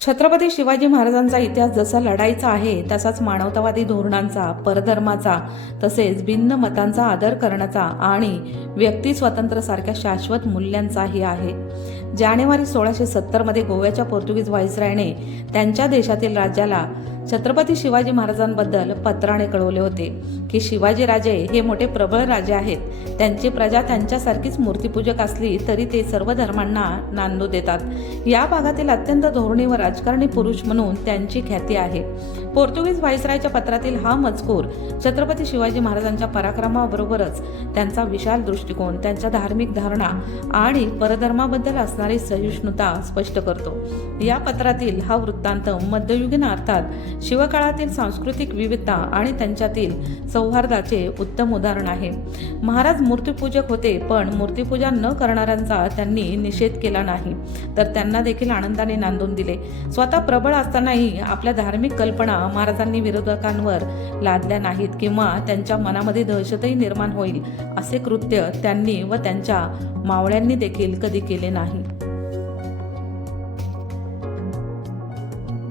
छत्रपती शिवाजी महाराजांचा इतिहास जसा लढाईचा आहे तसाच मानवतावादी धोरणांचा परधर्माचा तसेच भिन्न मतांचा आदर करण्याचा आणि व्यक्ती स्वातंत्र्य सारख्या शाश्वत मूल्यांचाही आहे. जानेवारी सोळाशे सत्तरमध्ये गोव्याच्या पोर्तुगीज व्हाईसरायने त्यांच्या देशातील राज्याला छत्रपती शिवाजी महाराजांबद्दल पत्राने कळवले होते की शिवाजी राजे हे मोठे प्रबळ राजे आहेत. त्यांची प्रजा त्यांच्यासारखीच मूर्तीपूजक असली तरी ते सर्व धर्मांना नांदू देतात. या भागातील अत्यंत धोरणी व राजकारणी पुरुष म्हणून त्यांची ख्याती आहे. पोर्तुगीज व्हाईसरायच्या पत्रातील हा मजकूर छत्रपती शिवाजी महाराजांच्या पराक्रमाबरोबरच त्यांचा विशाल दृष्टिकोन त्यांच्या धार्मिक धारणा आणि परधर्माबद्दल असणारी सहिष्णुता स्पष्ट करतो. या पत्रातील हा वृत्तांत मध्ययुगीन अर्थात शिवकाळातील सांस्कृतिक विविधता आणि त्यांच्यातील सौहार्दाचे उत्तम उदाहरण आहे. महाराज मूर्तीपूजक होते पण मूर्तीपूजा न करणाऱ्यांचा त्यांनी निषेध केला नाही. तर त्यांना देखील आनंदाने नांदून दिले. स्वतः प्रबळ असतानाही आपल्या धार्मिक कल्पना महाराजांनी विरोधकांवर लादल्या नाहीत किंवा त्यांच्या मनामध्ये दहशतही निर्माण होईल असे कृत्य त्यांनी व त्यांच्या मावळ्यांनी देखील कधी केले नाही.